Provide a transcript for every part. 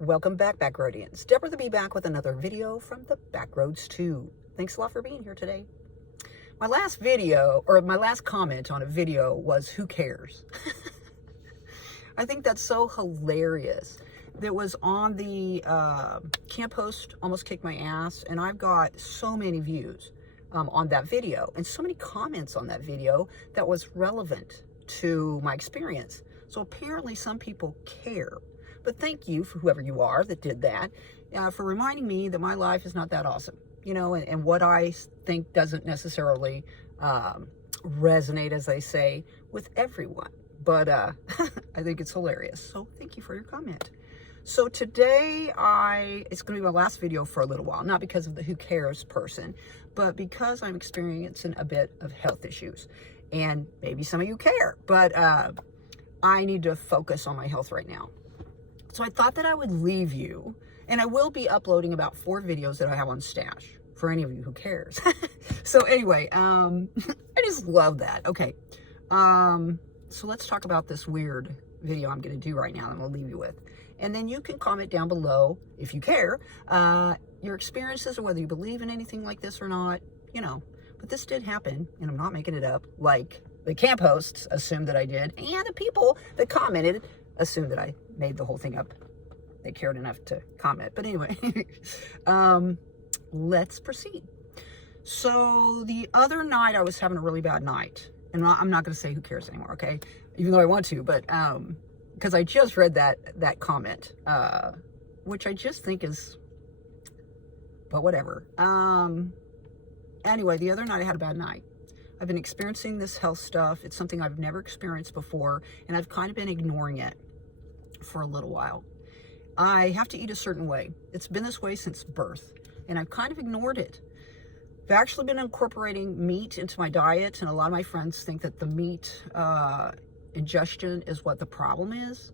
Welcome back, Backroadians. Deborah the Bee back with another video from the Backroads 2. Thanks a lot for being here today. My last video, or my last comment on a video was, who cares? I think that's so hilarious. That was on the Camp Host Almost Kicked My Ass, and I've got so many views on that video, and so many comments on that video that was relevant to my experience. So apparently some people care. But thank you for whoever you are that did that, for reminding me that my life is not that awesome, you know, and what I think doesn't necessarily resonate, as they say, with everyone. But I think it's hilarious. So thank you for your comment. So today it's going to be my last video for a little while, not because of the who cares person, but because I'm experiencing a bit of health issues. And maybe some of you care, but I need to focus on my health right now. So I thought that I would leave you, and I will be uploading about 4 videos that I have on stash for any of you who cares. So anyway, I just love that. Okay, so let's talk about this weird video I'm going to do right now that I'm going to leave you with. And then you can comment down below, if you care, your experiences or whether you believe in anything like this or not, you know. But this did happen, and I'm not making it up, like the camp hosts assumed that I did, and the people that commented assumed that I made the whole thing up. They cared enough to comment. But anyway, let's proceed. So the other night I was having a really bad night, and I'm not going to say who cares anymore, okay? Even though I want to, but because I just read that comment, which I just think is, but whatever. Anyway, the other night I had a bad night. I've been experiencing this health stuff. It's something I've never experienced before, and I've kind of been ignoring it for a little while. I have to eat a certain way. It's been this way since birth, and I've kind of ignored it. I've actually been incorporating meat into my diet, and a lot of my friends think that the meat ingestion is what the problem is.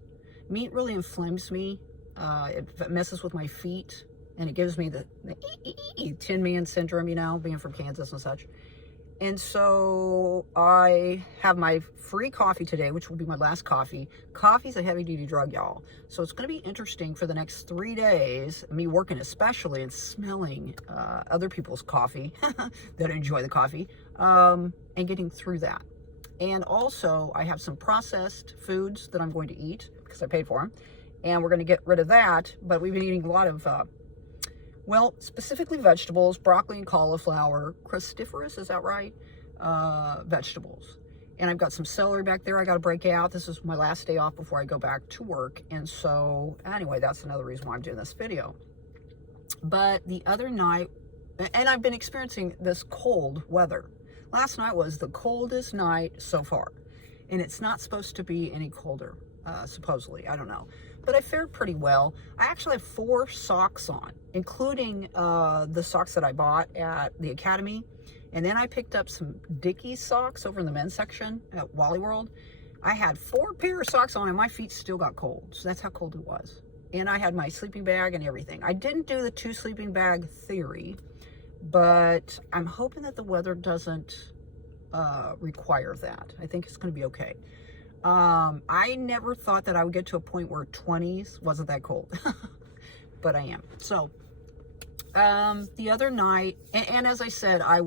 Meat really inflames me. It messes with my feet, and it gives me the Tin Man syndrome, you know, being from Kansas and such. And so I have my free coffee today, which will be my last coffee. Coffee's a heavy-duty drug, y'all. So it's going to be interesting for the next 3 days, me working especially and smelling other people's coffee that enjoy the coffee, and getting through that. And also, I have some processed foods that I'm going to eat because I paid for them. And we're going to get rid of that. But we've been eating a lot of well, specifically vegetables, broccoli and cauliflower, cruciferous, is that right? Vegetables. And I've got some celery back there I got to break out. This is my last day off before I go back to work. And so, anyway, that's another reason why I'm doing this video. But the other night, and I've been experiencing this cold weather. Last night was the coldest night so far. And it's not supposed to be any colder, supposedly. I don't know. But I fared pretty well. I actually have 4 socks on, including the socks that I bought at the Academy. And then I picked up some Dickies socks over in the men's section at Wally World. I had 4 pair of socks on, and my feet still got cold. So that's how cold it was. And I had my sleeping bag and everything. I didn't do the 2 sleeping bag theory, but I'm hoping that the weather doesn't require that. I think it's going to be okay. I never thought that I would get to a point where 20s wasn't that cold, but I am. So, the other night, and as I said, I've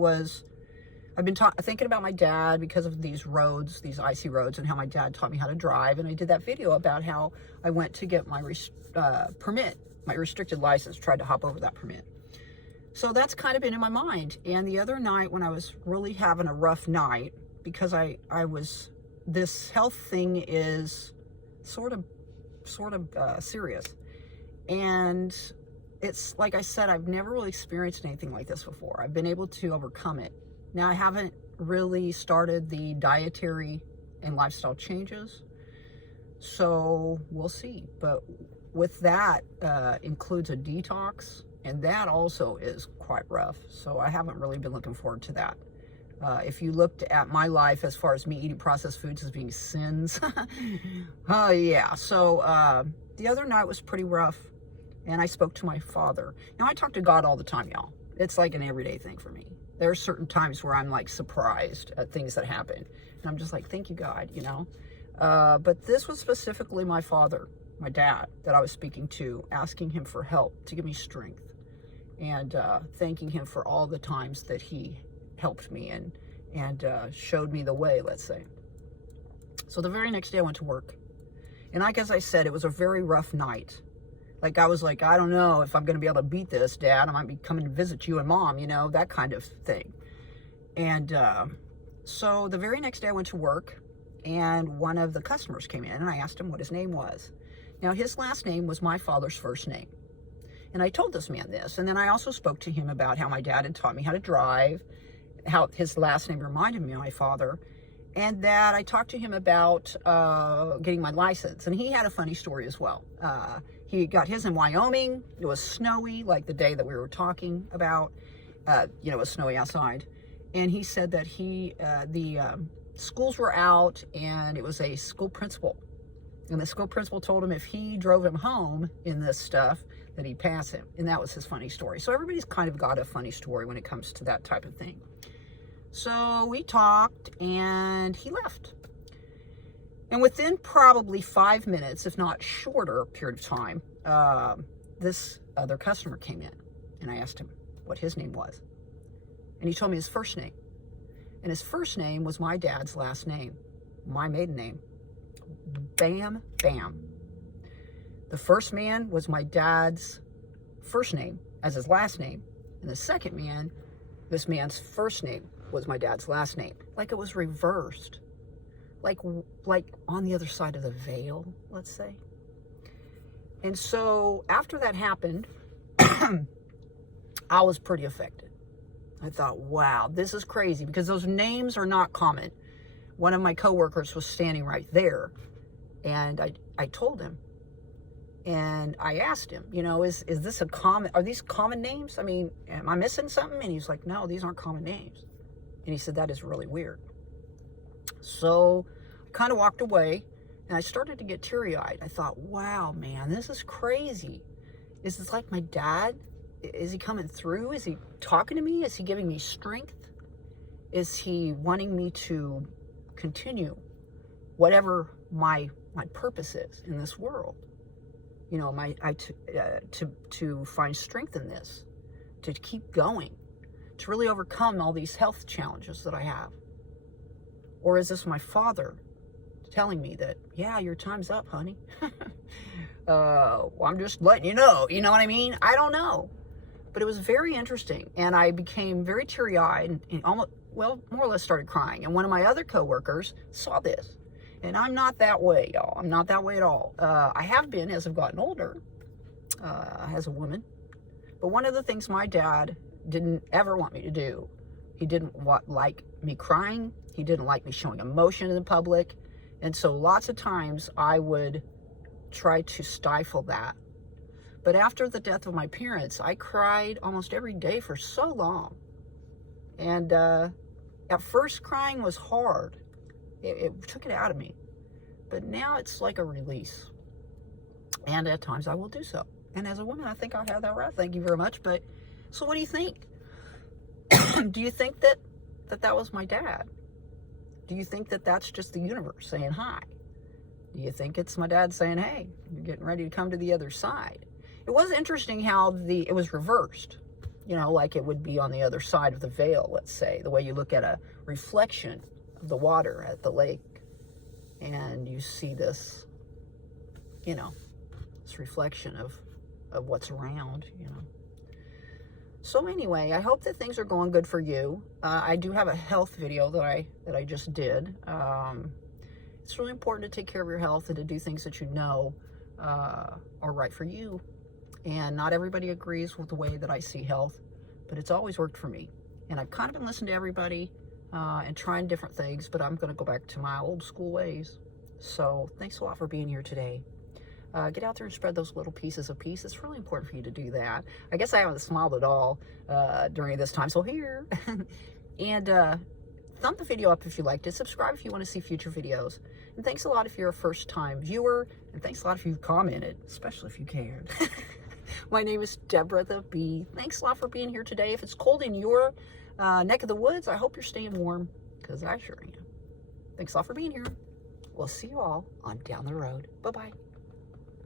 been thinking about my dad because of these roads, these icy roads, and how my dad taught me how to drive. And I did that video about how I went to get my permit, my restricted license, tried to hop over that permit. So that's kind of been in my mind. And the other night when I was really having a rough night, because this health thing is sort of serious. And it's like I said, I've never really experienced anything like this before. I've been able to overcome it. Now, I haven't really started the dietary and lifestyle changes, so we'll see. But with that includes a detox, and that also is quite rough. So I haven't really been looking forward to that. If you looked at my life as far as me eating processed foods as being sins, yeah. So the other night was pretty rough, and I spoke to my father. Now, I talk to God all the time, y'all. It's like an everyday thing for me. There are certain times where I'm like surprised at things that happen, and I'm just like, thank you, God, you know. But this was specifically my father my dad that I was speaking to, asking him for help to give me strength, and thanking him for all the times that he helped me and showed me the way, let's say. So the very next day I went to work. And like as I said, it was a very rough night. Like I was like, I don't know if I'm going to be able to beat this, Dad. I might be coming to visit you and Mom, you know, that kind of thing. And so the very next day I went to work, and one of the customers came in, and I asked him what his name was. Now, his last name was my father's first name. And I told this man this. And then I also spoke to him about how my dad had taught me how to drive, how his last name reminded me of my father, and that I talked to him about getting my license. And he had a funny story as well. He got his in Wyoming. It was snowy, like the day that we were talking about. It was snowy outside. And he said that the schools were out, and it was a school principal. And the school principal told him if he drove him home in this stuff, that he'd pass him. And that was his funny story. So everybody's kind of got a funny story when it comes to that type of thing. So we talked, and he left. And within probably 5 minutes, if not shorter period of time, this other customer came in, and I asked him what his name was. And he told me his first name. And his first name was my dad's last name, my maiden name. Bam, Bam. The first man was my dad's first name as his last name. And the second man, this man's first name was my dad's last name. Like it was reversed. Like on the other side of the veil, let's say. And so after that happened, I was pretty affected. I thought, wow, this is crazy, because those names are not common. One of my coworkers was standing right there, and I told him, and I asked him, is this are these common names? I mean, am I missing something? And he's like, no, these aren't common names. And he said, that is really weird. So I kind of walked away, and I started to get teary-eyed. I thought, wow, man, this is crazy. Is this like my dad? Is he coming through? Is he talking to me? Is he giving me strength? Is he wanting me to continue whatever my purpose is in this world? To find strength in this, to keep going, to really overcome all these health challenges that I have? Or is this my father telling me that, yeah, your time's up, honey? I'm just letting you know what I mean? I don't know. But it was very interesting, and I became very teary-eyed and more or less started crying. And one of my other coworkers saw this. And I'm not that way, y'all. I'm not that way at all. I have been as I've gotten older, as a woman. But one of the things my dad didn't ever want me to do, he didn't like me crying. He didn't like me showing emotion in the public. And so lots of times I would try to stifle that. But after the death of my parents, I cried almost every day for so long. And at first, crying was hard. It took it out of me. But now it's like a release. And at times I will do so. And as a woman, I think I have that right. Thank you very much. But so what do you think? Do you think that was my dad? Do you think that that's just the universe saying hi? Do you think it's my dad saying, hey, you're getting ready to come to the other side? It was interesting how it was reversed. Like it would be on the other side of the veil, let's say, the way you look at a reflection of the water at the lake, and you see this, this reflection of what's around, So anyway, I hope that things are going good for you. I do have a health video that I just did. It's really important to take care of your health and to do things that are right for you. And not everybody agrees with the way that I see health, but it's always worked for me. And I've kind of been listening to everybody and trying different things, but I'm going to go back to my old school ways. So thanks a lot for being here today. Get out there and spread those little pieces of peace. It's really important for you to do that. I guess I haven't smiled at all during this time, so here. And thumb the video up if you liked it. Subscribe if you want to see future videos. And thanks a lot if you're a first-time viewer. And thanks a lot if you've commented, especially if you cared. My name is Deborah the Bee. Thanks a lot for being here today. If it's cold in your neck of the woods, I hope you're staying warm, because I sure am. Thanks a lot for being here. We'll see you all on down the road. Bye-bye.